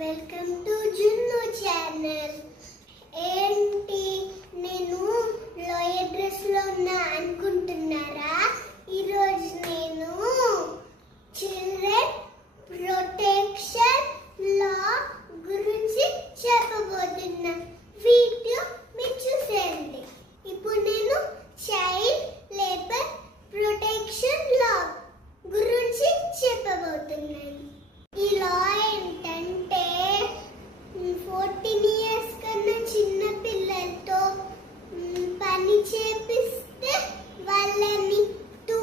Welcome to జున్ను channel. ఏంటి నేను లాయర్ డ్రెస్ లో ఉన్నా అనుకుంటున్నారా? ఈరోజు నేను చిల్డ్రన్ ప్రొటెక్షన్ లా గురించి చెప్పబోతున్నా. వీడియో మీరు చూసేయండి. ఇప్పుడు నేను చైల్డ్ లేబర్ ప్రొటెక్షన్ లా గురించి చెప్పబోతున్నాను. ఈ లా ఏంటంటే 14 ఇయర్స్ కన్నా చిన్న పిల్లలతో పని చేపిస్తే వాళ్ళని 2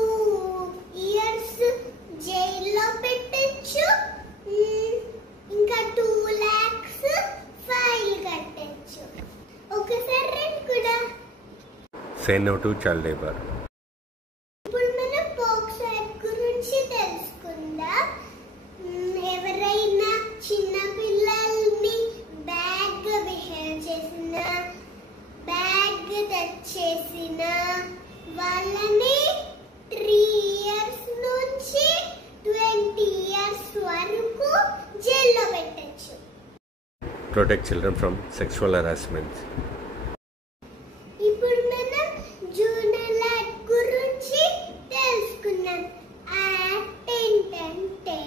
ఇయర్స్ జైల్లో పెట్టచ్చు, ఇంకా 2 lakhs ఫైన్ కట్టచ్చు. ఒకసారి రెండు కూడా. Say no to child labor. ఇప్పుడు మనం పోక్సో యాక్ట్ గురించి తెలుసుకుందాం. ఎవరైనా చిన్న పిల్లల్ని బ్యాడ్ గా బిహేవ్ చేసిన, బ్యాడ్ గా టచ్ చేసిన వాళ్ళని 3 ఇయర్స్ నుంచి 20 ఇయర్స్ వరకు జైల్లో పెట్టచ్చు. Protect children from sexual harassment. ఇప్పుడు మనం జూనల్ యాక్ట్ గురించి తెలుసుకున్నాం. యాక్ట్ ఏంటంటే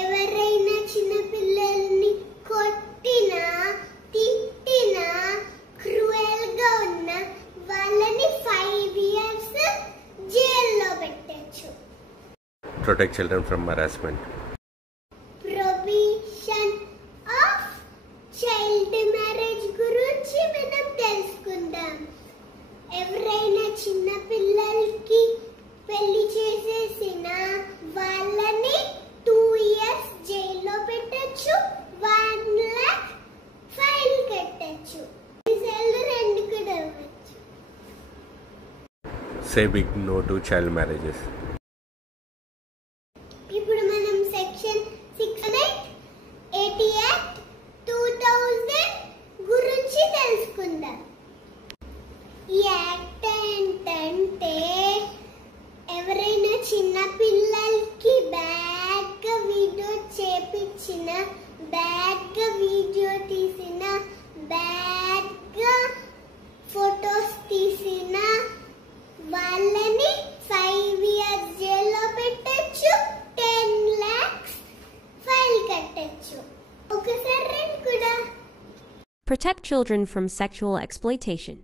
ఎవరైనా చిన్న పిల్లల్ని కొట్టినా, తిట్టినా, క్రూయల్ గా ఉన్నా వాళ్ళని 5 ఇయర్స్ జైల్లో పెట్టచ్చు. Protect children from harassment. Prohibition of child marriage గురించి మనం తెలుసుకుందాం. ఎవరైనా చిన్న పిల్లలకి పెళ్లి చేసేసిన వాళ్ళని 2 ఇయర్స్ జైల్లో పెట్టచ్చు, 1 lakh ఫైన్ కట్టచ్చు. రెండు కూడా అవ్వచ్చు. Say big no to child marriages. ఇప్పుడు మనం సెక్షన్ 680 యాక్ట్ 2000 గురించి తెలుసుకుందాం. ఈ యాక్ట్ ఏంటంటే ఎవరైనా చిన్న పిల్లలకి బ్యాడ్ గా వీడియో చేపించిన, బ్యాడ్ గా వీడియో తీసిన, బ్యాడ్ గా ఫొటోస్ తీసిన వాళ్ళని 5 ఇయర్స్ జైల్లో పెట్టచ్చు, 10 lakhs ఫైన్ కట్టచ్చు. ఒకసారి రెండు కూడా. Protect children from sexual exploitation.